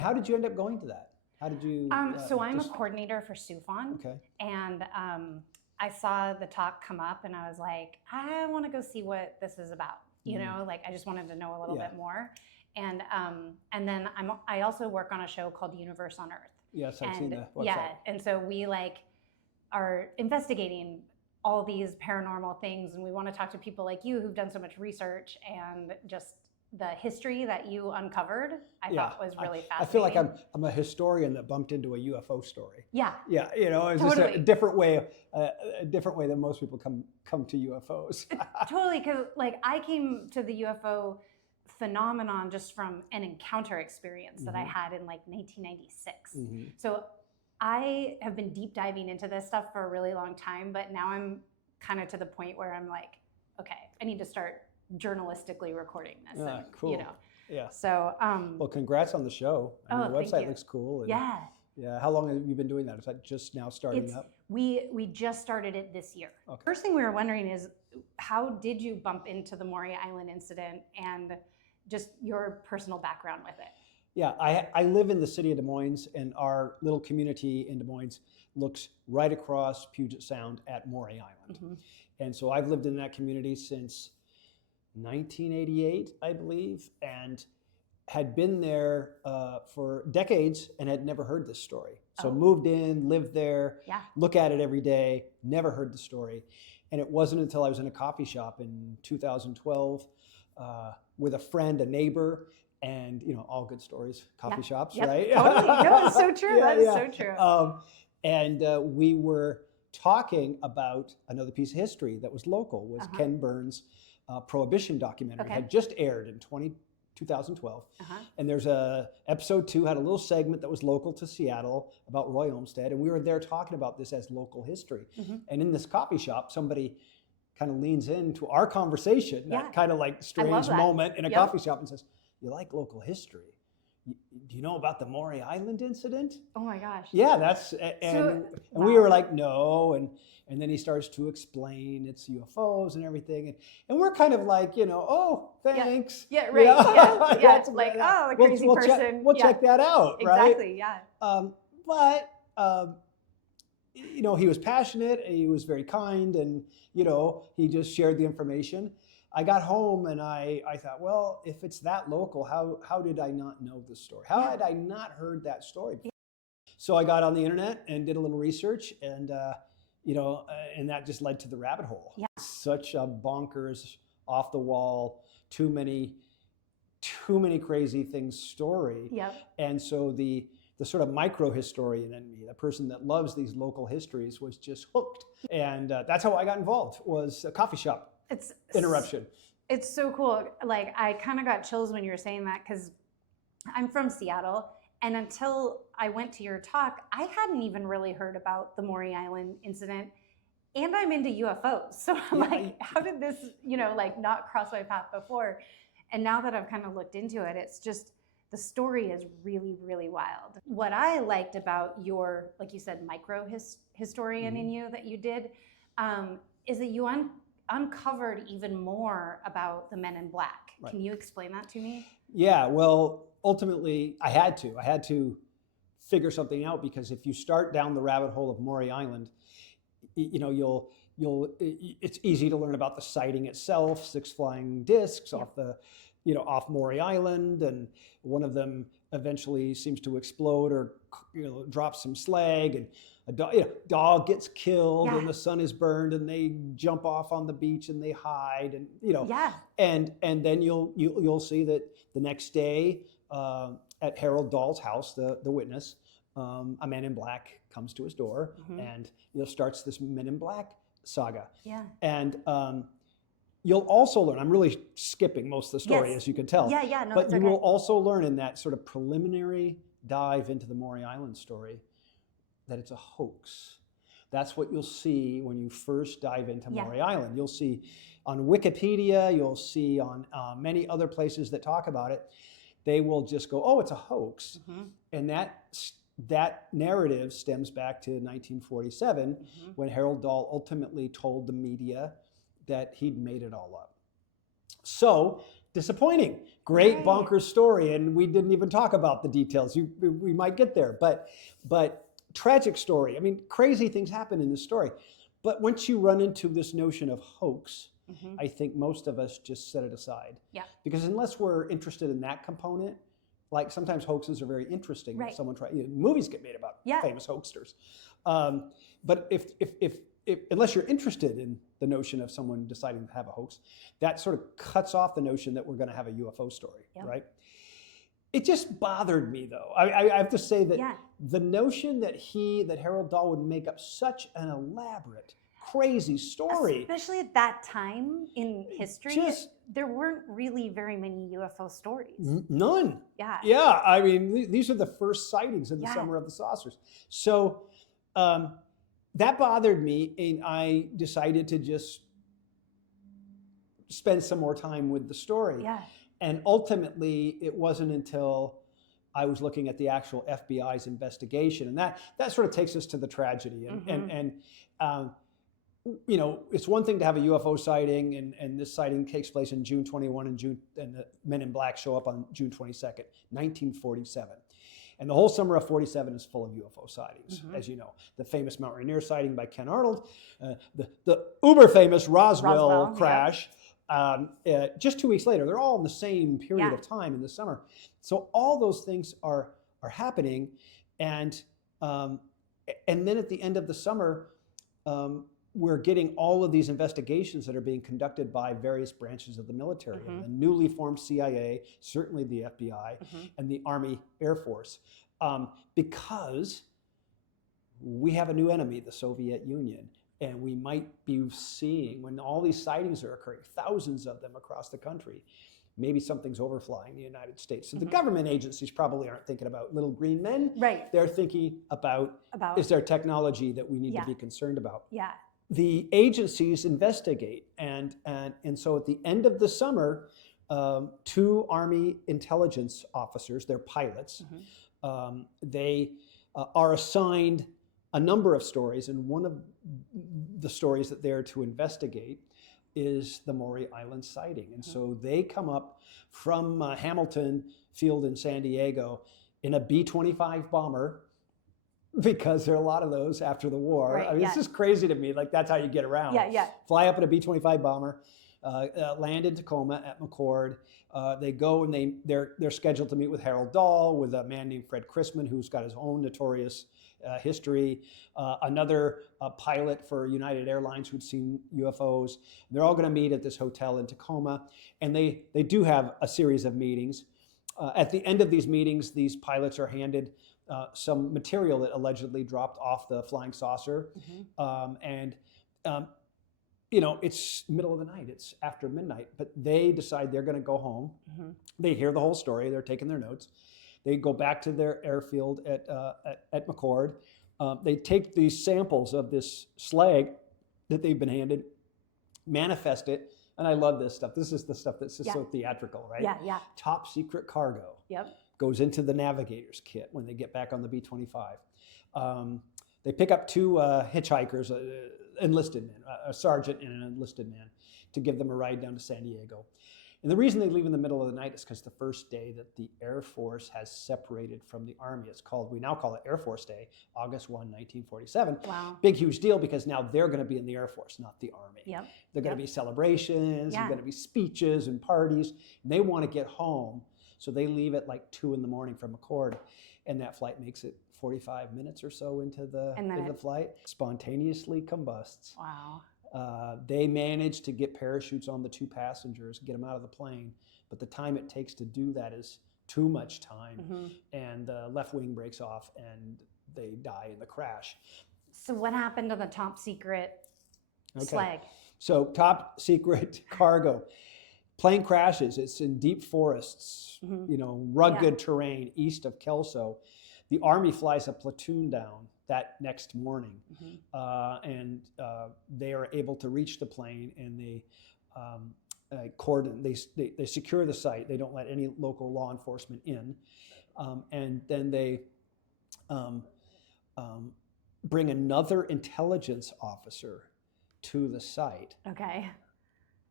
How did you end up going to that? How did you? So I'm a coordinator for SUFON. Okay. And I saw the talk come up and I was like, I want to go see what this is about. You know, like I just wanted to know a little bit more. And then I also work on a show called Universe on Earth. Yes, I've seen the website. Yeah, and so we like are investigating all these paranormal things, and we want to talk to people like you who've done so much research, and just the history that you uncovered, I thought was really fascinating. I feel like I'm a historian that bumped into a UFO story. Yeah. Yeah, you know, it's totally. just a different way than most people come to UFOs. Totally, because like I came to the UFO phenomenon just from an encounter experience that I had in like 1996. So I have been deep diving into this stuff for a really long time, but now I'm kind of to the point where I'm like, okay, I need to start journalistically recording this. And, cool. You know. Yeah. So well, congrats on the show. I mean, the website looks cool. And, yeah. Yeah. How long have you been doing that? Is that just now starting up? We just started it this year. Okay. First thing we were wondering is, how did you bump into the Maury Island incident and just your personal background with it? Yeah, I live in the city of Des Moines, and our little community in Des Moines looks right across Puget Sound at Maury Island. And so I've lived in that community since 1988, I believe, and had been there for decades and had never heard this story. So moved in, lived there, look at it every day, never heard the story. And it wasn't until I was in a coffee shop in 2012 with a friend, a neighbor, and you know, all good stories, coffee shops, right? Totally. No, it's so true. That is so true. And we were talking about another piece of history that was local, was Ken Burns' Prohibition documentary. It had just aired in 2012. And there's episode 2 had a little segment that was local to Seattle about Roy Olmsted, and we were there talking about this as local history. And in this coffee shop, somebody kind of leans into our conversation, that kind of like strange moment in a coffee shop, and says, "You like local history? Do you know about the Maury Island Incident?" Oh my gosh. Yeah, that's, and we were like, no, and then he starts to explain it's UFOs and everything, and we're kind of like, you know, oh, thanks. Yeah, right. You know? Yeah, it's like, oh, the crazy person. We'll check that out, right? Exactly, yeah. But, you know, he was passionate, and he was very kind, and, you know, he just shared the information. I got home and I thought, well, if it's that local, how did I not know this story? How had I not heard that story before? So I got on the internet and did a little research, and you know, and that just led to the rabbit hole. Yeah. Such a bonkers, off the wall, too many crazy things story. Yeah. And so the sort of micro historian in me, the person that loves these local histories, was just hooked. And that's how I got involved, was a coffee shop. Interruption. It's so cool. Like, I kind of got chills when you were saying that, because I'm from Seattle, and until I went to your talk, I hadn't even really heard about the Maury Island incident, and I'm into UFOs. So I'm like, how did this, you know, like not cross my path before? And now that I've kind of looked into it, it's just, the story is really, really wild. What I liked about your, like you said, micro historian in you that you did, is that you uncovered even more about the Men in Black. Can you explain that to me? Yeah, well, ultimately I had to figure something out, because if you start down the rabbit hole of Maury Island, you know, it's easy to learn about the sighting itself, 6 flying discs off off Maury Island, and one of them eventually seems to explode or, you know, drop some slag, and a dog gets killed, and the sun is burned, and they jump off on the beach and they hide, and you know, and then you'll see that the next day at Harold Dahl's house, the witness, a man in black comes to his door, and starts this Men in Black saga. Yeah, and you'll also learn, I'm really skipping most of the story, as you can tell. Yeah, no, but you will also learn in that sort of preliminary dive into the Maury Island story that it's a hoax. That's what you'll see when you first dive into Maury Island. You'll see on Wikipedia, you'll see on many other places that talk about it, they will just go, oh, it's a hoax. And that narrative stems back to 1947, when Harold Dahl ultimately told the media that he'd made it all up. So disappointing. Great Right. bonkers story, and we didn't even talk about the details. We might get there, but tragic story. I mean, crazy things happen in this story. But once you run into this notion of hoax, Mhm. I think most of us just set it aside. Yeah. Because unless we're interested in that component, like sometimes hoaxes are very interesting. Right. Someone movies get made about Yeah. famous hoaxsters. But if unless you're interested in the notion of someone deciding to have a hoax, that sort of cuts off the notion that we're going to have a UFO story, Yep. right? It just bothered me, though. I have to say that Yeah. the notion that Harold Dahl would make up such an elaborate, crazy story. Especially at that time in history, Just- there weren't really very many UFO stories. None. Yeah. Yeah, I mean, these are the first sightings in the Yeah. summer of the saucers. So that bothered me, and I decided to just spend some more time with the story. Yeah. And ultimately, it wasn't until I was looking at the actual FBI's investigation, and that sort of takes us to the tragedy. And you know, it's one thing to have a UFO sighting, and this sighting takes place in June 21, and the Men in Black show up on June 22nd, 1947. And the whole summer of 47 is full of UFO sightings, as you know. The famous Mount Rainier sighting by Ken Arnold, the uber famous Roswell crash. Yeah. Just 2 weeks later, they're all in the same period of time in the summer. So all those things are happening, and then at the end of the summer, we're getting all of these investigations that are being conducted by various branches of the military, and the newly formed CIA, certainly the FBI, and the Army Air Force, because we have a new enemy, the Soviet Union. And we might be seeing, when all these sightings are occurring, thousands of them across the country, maybe something's overflying the United States. So the government agencies probably aren't thinking about little green men. Right. They're thinking about is there technology that we need to be concerned about? Yeah. The agencies investigate. And so at the end of the summer, 2 Army intelligence officers, they're pilots, they are assigned a number of stories, and one of the stories that they're to investigate is the Maury Island sighting. And so they come up from Hamilton Field in San Diego in a B-25 bomber, because there are a lot of those after the war. Right, I mean, it's just crazy to me. Like, that's how you get around. Yeah. Fly up in a B-25 bomber, land in Tacoma at McCord. They go and they're scheduled to meet with Harold Dahl, with a man named Fred Chrisman, who's got his own notorious history, another pilot for United Airlines who'd seen UFOs. They're all going to meet at this hotel in Tacoma, and they do have a series of meetings. At the end of these meetings, these pilots are handed some material that allegedly dropped off the flying saucer, you know, it's middle of the night, it's after midnight, but they decide they're going to go home. They hear the whole story, they're taking their notes. They go back to their airfield at McCord. They take these samples of this slag that they've been handed, manifest it, and I love this stuff. This is the stuff that's just so theatrical, right? Yeah. Top secret cargo. Yep. Goes into the navigator's kit when they get back on the B-25. They pick up 2 hitchhikers, enlisted men, a sergeant and an enlisted man, to give them a ride down to San Diego. And the reason they leave in the middle of the night is because the first day that the Air Force has separated from the Army, we now call it Air Force Day, August 1, 1947. Wow. Big, huge deal, because now they're going to be in the Air Force, not the Army. Yep. They're going to be celebrations, there's going to be speeches and parties. And they want to get home, so they leave at like 2 in the morning from McCord, and that flight makes it 45 minutes or so into the flight, spontaneously combusts. Wow. They manage to get parachutes on the 2 passengers, get them out of the plane, but the time it takes to do that is too much time, and the left wing breaks off and they die in the crash. So what happened to the top secret slag? So top secret cargo. Plane crashes. It's in deep forests, you know, rugged terrain east of Kelso. The Army flies a platoon down that next morning, and they are able to reach the plane, and they secure the site. They don't let any local law enforcement in, and then they bring another intelligence officer to the site. Okay.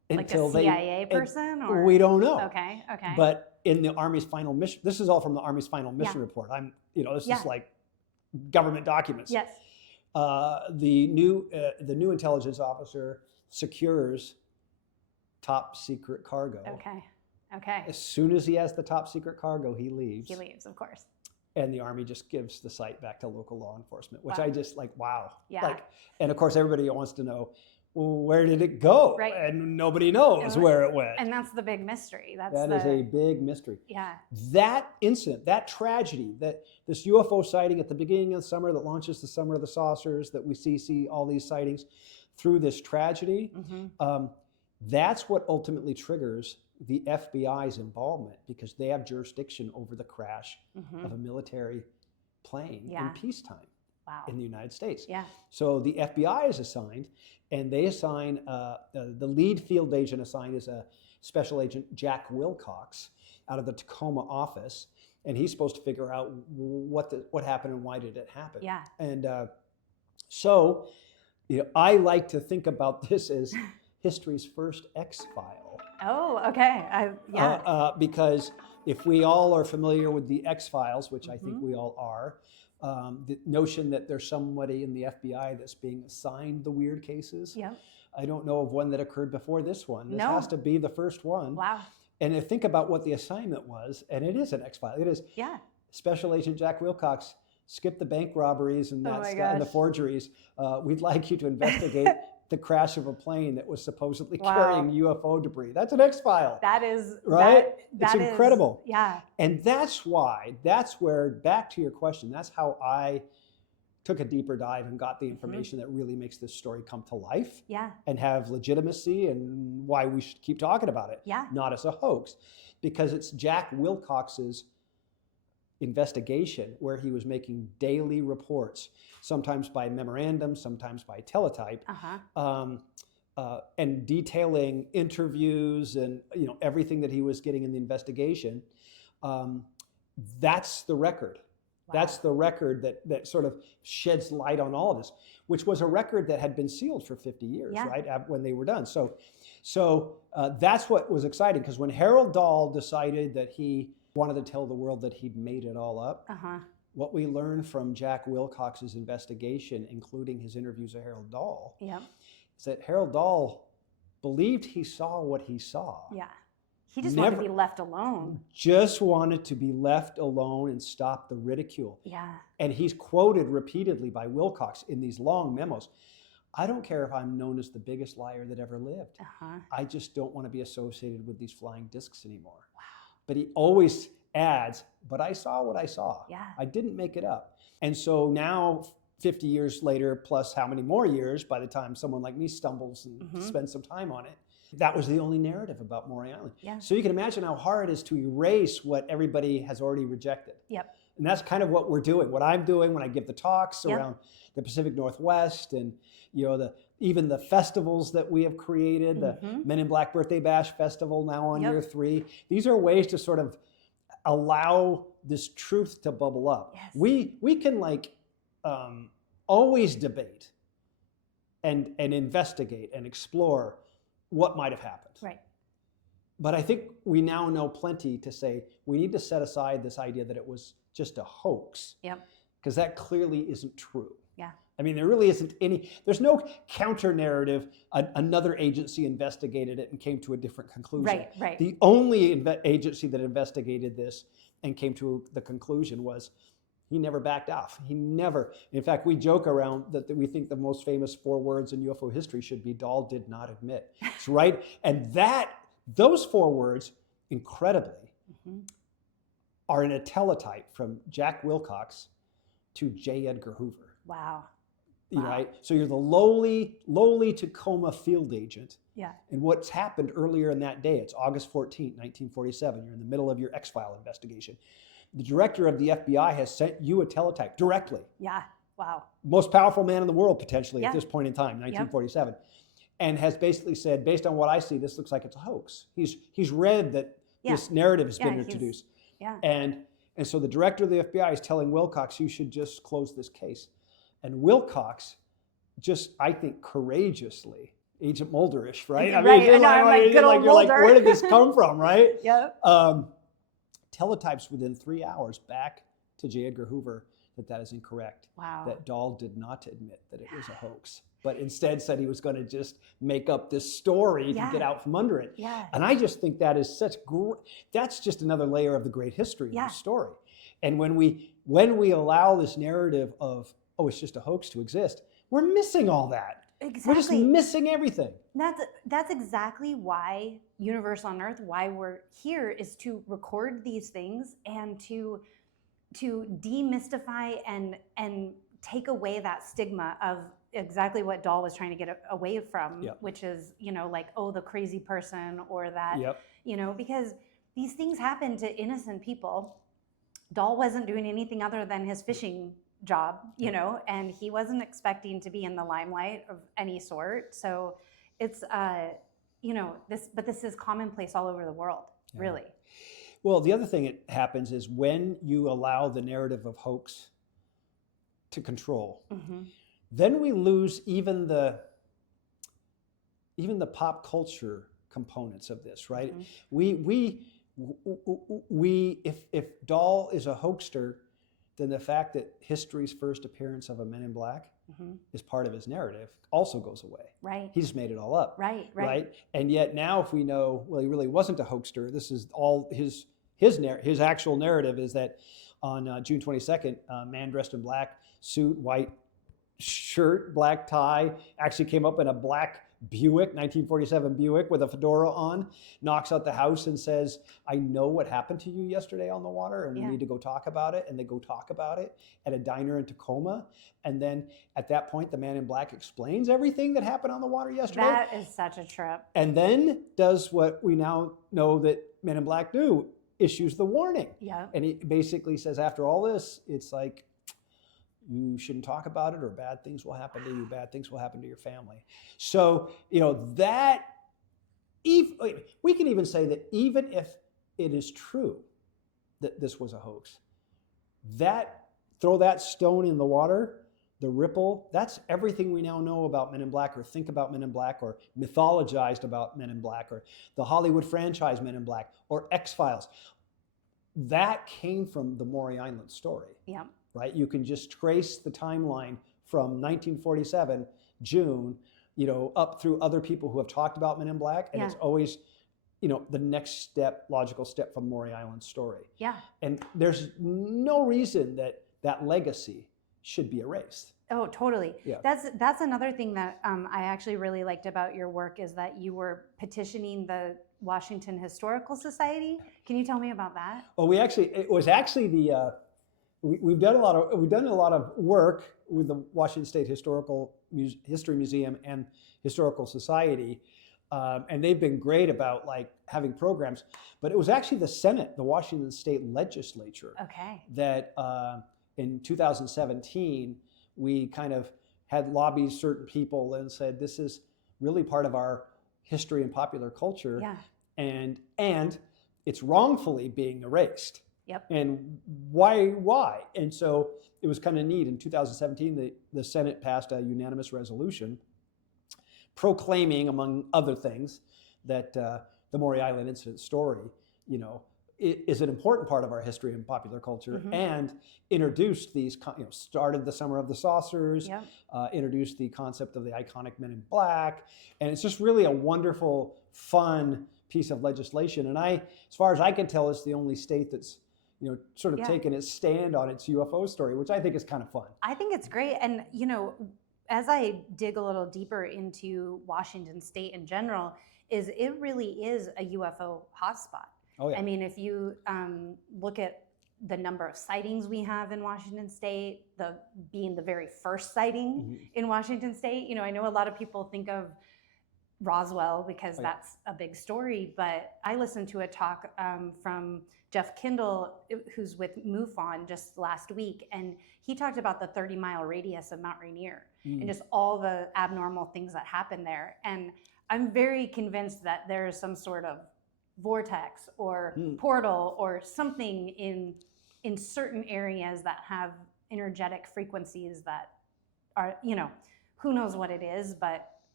Like a CIA person, or we don't know. Okay. But in the Army's final mission, this is all from the Army's final mission report. This is like government documents. Yes. The new intelligence officer secures top secret cargo. Okay. As soon as he has the top secret cargo, he leaves. He leaves, of course. And the Army just gives the site back to local law enforcement, which Wow. I just like, wow. Yeah. And of course, everybody wants to know, well, where did it go? Right. And nobody knows where it went. And that's the big mystery. That is a big mystery. Yeah. That incident, that tragedy, that this UFO sighting at the beginning of the summer that launches the Summer of the Saucers, that we see all these sightings through this tragedy, that's what ultimately triggers the FBI's involvement, because they have jurisdiction over the crash of a military plane in peacetime in the United States. Yeah. So the FBI is assigned, and they assign, the lead field agent assigned is a Special Agent Jack Wilcox out of the Tacoma office, and he's supposed to figure out what happened and why did it happen. Yeah. And so, I like to think about this as history's first X-file. Oh, okay. Because if we all are familiar with the X-Files, which I think we all are, the notion that there's somebody in the FBI that's being assigned the weird cases. Yeah. I don't know of one that occurred before this one. This No. has to be the first one. Wow. And to think about what the assignment was, and it is an X-File. It is Special Agent Jack Wilcox, skip the bank robberies and that stuff, and the forgeries. We'd like you to investigate the crash of a plane that was supposedly carrying UFO debris. That's an X-File. That is right. That it's incredible. Yeah. And that's where, back to your question, that's how I took a deeper dive and got the information that really makes this story come to life. Yeah. And have legitimacy, and why we should keep talking about it. Yeah. Not as a hoax, because it's Jack Wilcox's investigation where he was making daily reports, sometimes by memorandum, sometimes by teletype, and detailing interviews and everything that he was getting in the investigation. That's the record. Wow. That's the record that sort of sheds light on all of this, which was a record that had been sealed for 50 years, right, when they were done. So that's what was exciting, because when Harold Dahl decided that he wanted to tell the world that he'd made it all up, what we learned from Jack Wilcox's investigation, including his interviews of Harold Dahl, is that Harold Dahl believed he saw what he saw. Yeah. He just wanted to be left alone. Just wanted to be left alone and stop the ridicule. Yeah. And he's quoted repeatedly by Wilcox in these long memos. I don't care if I'm known as the biggest liar that ever lived. I just don't want to be associated with these flying discs anymore. Wow. But he always adds, but I saw what I saw. Yeah. I didn't make it up. And so now, 50 years later, plus how many more years by the time someone like me stumbles and spends some time on it, that was the only narrative about Maury Island. Yeah. So you can imagine how hard it is to erase what everybody has already rejected. Yep. And that's kind of what we're doing, what I'm doing when I give the talks around the Pacific Northwest, and even the festivals that we have created, the Men in Black Birthday Bash Festival now on year 3. These are ways to sort of allow this truth to bubble up. Yes. We can always debate and investigate and explore what might have happened. Right. But I think we now know plenty to say we need to set aside this idea that it was just a hoax. Yep. Because that clearly isn't true. Yeah. I mean, there really isn't there's no counter narrative. Another agency investigated it and came to a different conclusion. Right. The only agency that investigated this and came to the conclusion was he never backed off. He never. In fact, we joke around that we think the most famous 4 words in UFO history should be Dahl did not admit. It's right. And those 4 words, incredibly, are in a teletype from Jack Wilcox to J. Edgar Hoover. Wow. Right? So you're the lowly Tacoma field agent. Yeah. And what's happened earlier in that day, it's August 14th, 1947. You're in the middle of your X-File investigation. The director of the FBI has sent you a teletype directly. Yeah. Wow. Most powerful man in the world, potentially, at this point in time, 1947. And has basically said, based on what I see, this looks like it's a hoax. He's read that this narrative has been introduced. Yeah. And so the director of the FBI is telling Wilcox, you should just close this case. And Wilcox just, I think, courageously Agent Mulder-ish, right? Right. I know, I'm like, good old you're like, Mulder. where did this come from, right? Yep. Teletypes within 3 hours back to J. Edgar Hoover that is incorrect. Wow. That Dahl did not admit that it was a hoax, but instead said he was going to just make up this story to get out from under it. Yeah. And I just think that is that's just another layer of the great history of the story. And when we allow this narrative of, oh, it's just a hoax to exist, we're missing all that. Exactly. We're just missing everything. That's exactly why Universe on Earth, why we're here, is to record these things and to demystify and take away that stigma of exactly what Dahl was trying to get away from, which is, like, oh, the crazy person, or that, because these things happen to innocent people. Dahl wasn't doing anything other than his fishing job, and he wasn't expecting to be in the limelight of any sort. So it's, this is commonplace all over the world, really. Well, the other thing that happens is when you allow the narrative of hoax to control, then we lose even the pop culture components of this, right? If Dahl is a hoaxer, then the fact that history's first appearance of a Men in Black is part of his narrative also goes away. Right. He just made it all up. Right. And yet now, if we know, well, he really wasn't a hoaxer. This is all his actual narrative is that on June 22nd, a man dressed in black suit, white shirt, black tie, actually came up in a black Buick, 1947 Buick with a fedora on, knocks out the house and says, I know what happened to you yesterday on the water and we need to go talk about it. And they go talk about it at a diner in Tacoma. And then at that point, the man in black explains everything that happened on the water yesterday. That is such a trip. And then does what we now know that Men in Black do, issues the warning. Yeah. And he basically says, after all this, it's like, you shouldn't talk about it, or bad things will happen to you, bad things will happen to your family. So, that, we can even say that even if it is true that this was a hoax, throw that stone in the water, the ripple, that's everything we now know about Men in Black, or think about Men in Black, or mythologized about Men in Black, or the Hollywood franchise Men in Black, or X-Files. That came from the Maury Island story. Yeah. Right? You can just trace the timeline from 1947, June, up through other people who have talked about Men in Black. And it's always, the next step, logical step from Maury Island story. Yeah. And there's no reason that legacy should be erased. Oh, totally. Yeah. That's another thing that I actually really liked about your work, is that you were petitioning the Washington Historical Society. Can you tell me about that? Oh, it was actually the, we've done a lot of work with the Washington State History Museum and Historical Society, and they've been great about having programs. But it was actually the Senate, the Washington State Legislature, that in 2017 we kind of had lobbied certain people and said, this is really part of our history and popular culture, and it's wrongfully being erased. Yep. And why? And so it was kind of neat. In 2017, the Senate passed a unanimous resolution proclaiming, among other things, that the Maury Island Incident story, is an important part of our history and popular culture, and introduced these, started the Summer of the Saucers, introduced the concept of the iconic Men in Black, and it's just really a wonderful, fun piece of legislation. And as far as I can tell, it's the only state that's sort of taken its stand on its UFO story, which I think is kind of fun. I think it's great. And, as I dig a little deeper into Washington State in general, it really is a UFO hotspot. Oh, yeah. I mean, if you look at the number of sightings we have in Washington State, being the very first sighting in Washington State, I know a lot of people think of Roswell because that's a big story, but I listened to a talk from Jeff Kindle, who's with MUFON, just last week, and he talked about the 30-mile radius of Mount Rainier and just all the abnormal things that happen there. And I'm very convinced that there's some sort of vortex or portal or something in certain areas that have energetic frequencies that are, who knows what it is, but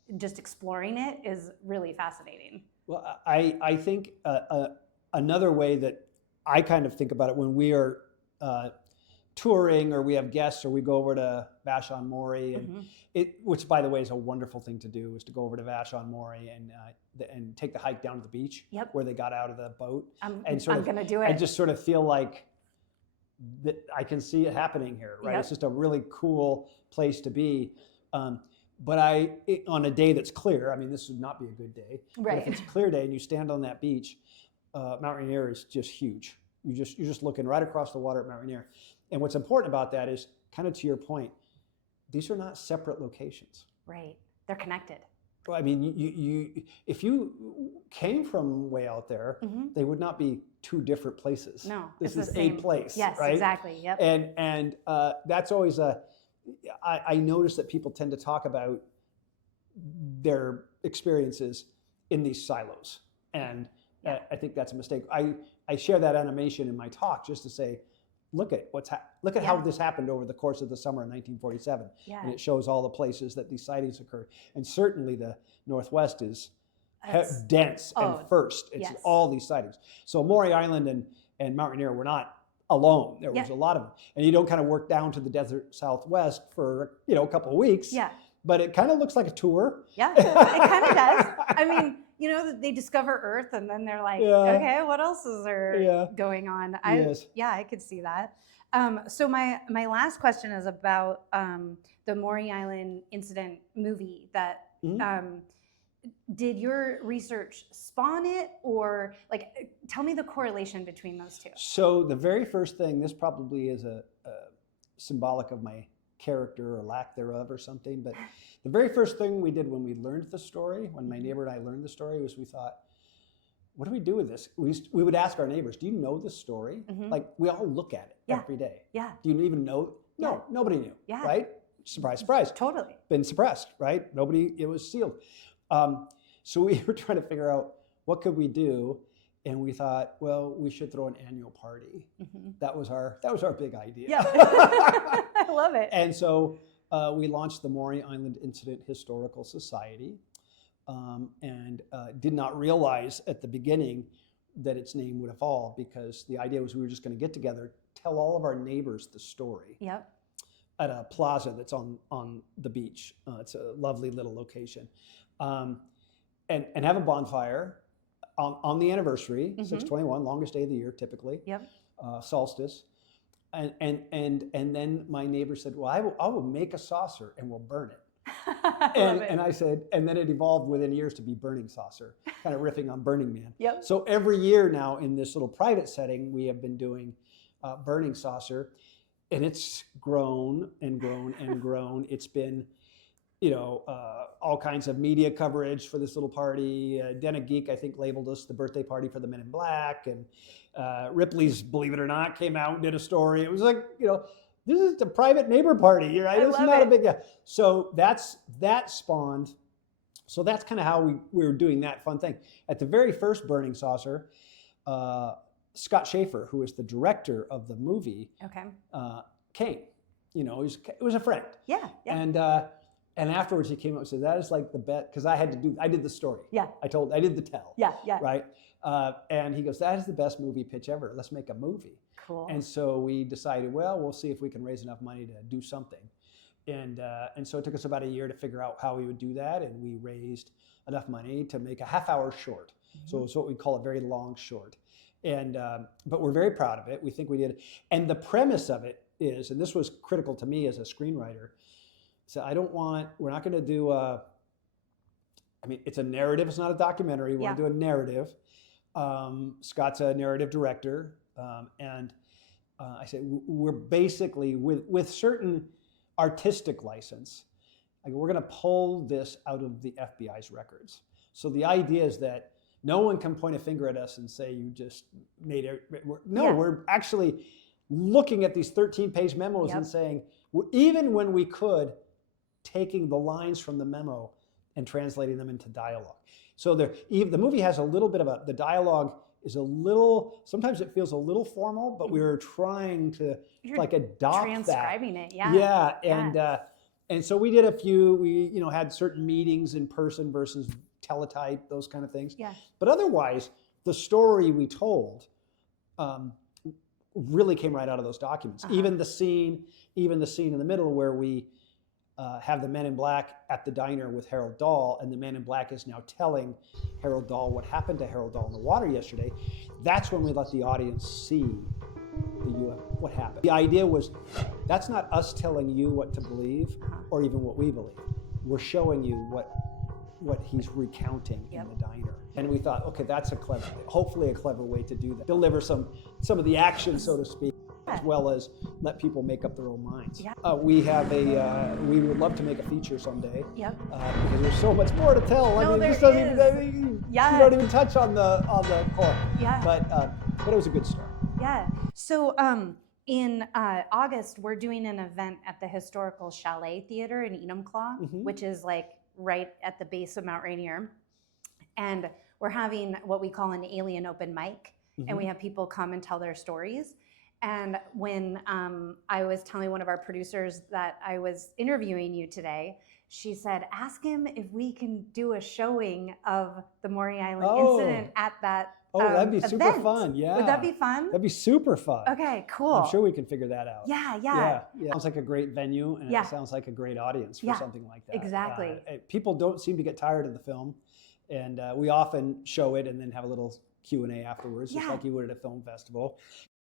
just exploring it is really fascinating. Well, I think another way that I kind of think about it when we are touring or we have guests or we go over to Vashon Maury, and which by the way is a wonderful thing to do, is to go over to Vashon Maury and take the hike down to the beach where they got out of the boat. I'm going to do it. And just sort of feel like that I can see it happening here, right? It's just a really cool place to be. But on a day that's clear, I mean, this would not be a good day. Right. But if it's a clear day and you stand on that beach, Mount Rainier is just huge. You're just looking right across the water at Mount Rainier. And what's important about that is, kind of to your point, these are not separate locations. Right. They're connected. I mean, if you came from way out there, they would not be two different places. No, this is a place. Yes, right? Exactly. Yep. And that's always I notice that people tend to talk about their experiences in these silos, and I think that's a mistake. I share that animation in my talk just to say, look at how this happened over the course of the summer of 1947, and it shows all the places that these sightings occurred. And certainly the Northwest is dense and first. It's all these sightings. So Maury Island and Mount Rainier were not alone. There was a lot of them, and you don't kind of work down to the desert Southwest for a couple of weeks. Yeah. But it kind of looks like a tour. Yeah, it kind of does. I mean, they discover Earth, and then they're like, okay, what else is there going on? I could see that. So my last question is about the Maury Island Incident movie. That did your research spawn it, or tell me the correlation between those two? So the very first thing, this probably is a symbolic of my character or lack thereof or something, but the very first thing we did when we learned the story, when my neighbor and I learned the story, was we thought, what do we do with this? We would ask our neighbors, do you know this story? Like, we all look at it every day. Yeah. Do you even know? No, nobody knew. Yeah. Right? Surprise, surprise. Totally. Been suppressed, right? It was sealed. So we were trying to figure out what could we do, and we thought, well, we should throw an annual party. That was our big idea. Yeah. I love it. And so we launched the Maury Island Incident Historical Society, and did not realize at the beginning that its name would evolve, because the idea was we were just going to get together, tell all of our neighbors the story. Yep. At a plaza that's on the beach. It's a lovely little location, and have a bonfire on the anniversary, 6/21, longest day of the year typically. Yep. Solstice, and then my neighbor said, well, I will make a saucer and we'll burn it. And I said, and then it evolved within years to be Burning Saucer, kind of riffing on Burning Man. Yep. So every year now in this little private setting, we have been doing Burning Saucer, and it's grown and grown and grown. It's been, all kinds of media coverage for this little party. Den of Geek, I think, labeled us the birthday party for the Men in Black, and Ripley's, believe it or not, came out and did a story. It was like, this is a private neighbor party, right? It's not a big, So that spawned. So that's kind of how we were doing that fun thing. At the very first Burning Saucer, Scott Schaefer, who is the director of the movie, came. It was a friend. Yeah. And afterwards he came up and said, that is like the best, because I did the story. Yeah. I did the tell. Yeah. Right. And he goes, that is the best movie pitch ever. Let's make a movie. Cool. And so we decided, well, we'll see if we can raise enough money to do something. And so it took us about a year to figure out how we would do that. And we raised enough money to make a half-hour short. So it's what we call a very long short. And but we're very proud of it. We think we did. And the premise of it is, and this was critical to me as a screenwriter, so we're not going to do it's a narrative. It's not a documentary. We want to do a narrative. Scott's a narrative director. And I said, we're basically, with certain artistic license, we're going to pull this out of the FBI's records. So the idea is that no one can point a finger at us and say, you just made it. We're actually looking at these 13-page memos and saying, even when we could, taking the lines from the memo and translating them into dialogue. So the movie has a little bit of the dialogue is sometimes it feels a little formal, but we were trying to adopt transcribing that. It, yeah. Yeah, And so we did a few. We had certain meetings in person versus teletype, those kind of things. Yeah. But otherwise, the story we told really came right out of those documents. Even the scene in the middle where we have the Men in Black at the diner with Harold Dahl, and the Man in Black is now telling Harold Dahl what happened to Harold Dahl in the water yesterday. That's when we let the audience see what happened. The idea was, that's not us telling you what to believe or even what we believe. We're showing you what he's recounting in the diner. And we thought, okay, that's hopefully a clever way to do that. Deliver some of the action, so to speak, as well as let people make up their own minds. Yeah. We would love to make a feture someday. Yep. Because there's so much more to tell. No, this there doesn't is. even, Yeah. you don't even touch on the core. Yeah. But it was a good start. Yeah. So in August, we're doing an event at the Historical Chalet Theater in Enumclaw, which is like right at the base of Mount Rainier. And we're having what we call an alien open mic. And we have people come and tell their stories. And when I was telling one of our producers that I was interviewing you today, she said, ask him if we can do a showing of the Maury Island incident at that that'd be super event. fun. Yeah. Would that be fun? That'd be super fun. Okay, cool. I'm sure we can figure that out. Yeah. Sounds like a great venue, and it sounds like a great audience for something like that. Exactly. People don't seem to get tired of the film, and we often show it and then have a little Q&A afterwards, just like you would at a film festival.